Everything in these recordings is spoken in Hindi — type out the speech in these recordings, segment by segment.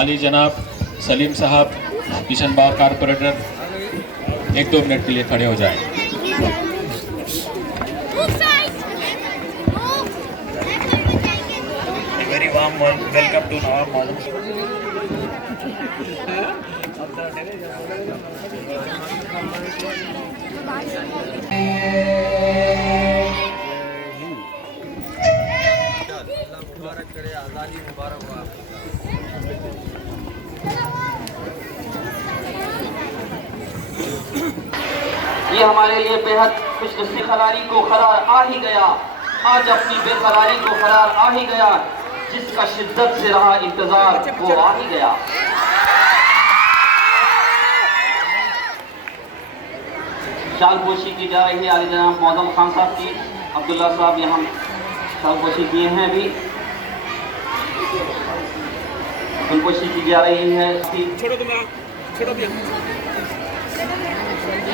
आली जनाब सलीम साहब किशन बाग कारपोरेटर 1-2 मिनट के लिए खड़े हो जाएं। Very warm welcome to Nawab Madam. ये हमारे लिए बेहद खुशनसीब खरारी को करार आ ही गया, आज अपनी बेकरारी को करार आ ही गया, जिसका शिद्दत से रहा इंतजार वो आ ही गया। शालपोशी की जा रही है आली जनाब मौजम खान साहब की। अब्दुल्ला साहब यहाँ शालपोशी किए हैं अभी। फुलपोशी की जा रही है,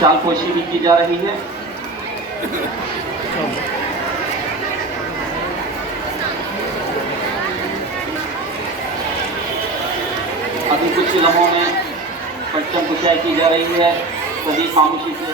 शालपोशी भी की जा रही है। अभी कुछ लम्हों में परचम कुशाई की जा रही है, सभी खामोशी से।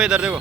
इधर देखो।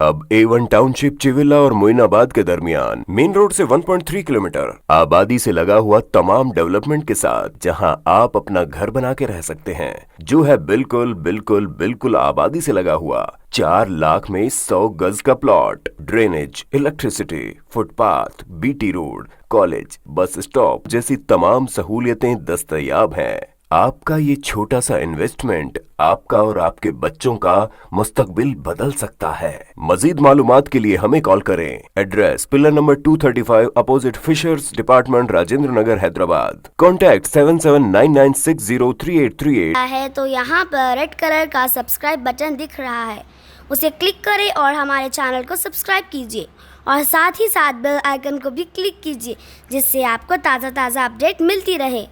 अब A1 टाउनशिप चिविला और मोइनाबाद के दरमियान मेन रोड से 1.3 किलोमीटर आबादी से लगा हुआ तमाम डेवलपमेंट के साथ जहां आप अपना घर बना के रह सकते हैं, जो है बिल्कुल बिल्कुल बिल्कुल आबादी से लगा हुआ। 4 लाख में 100 गज का plot, drainage, electricity, footpath, BT road, college, bus stop जैसी तमाम सहूलियतें दस्तयाब हैं। आपका ये छोटा सा इन्वेस्टमेंट आपका और आपके बच्चों का मुस्तकबिल बदल सकता है। मजीद मालूमात के लिए हमें कॉल करें। Address pillar number 235 opposite fishers department, Rajendra Nagar, Hyderabad. Contact 7799603838 है तो यहाँ पर रेड कलर का सब्सक्राइब बटन दिख रहा है, उसे क्लिक करें और हमारे चैनल को सब्सक्राइब कीजिए और साथ ही साथ बेल आइकन को भी क्लिक कीजिए, जिससे आपको ताज़ा अपडेट मिलती रहे।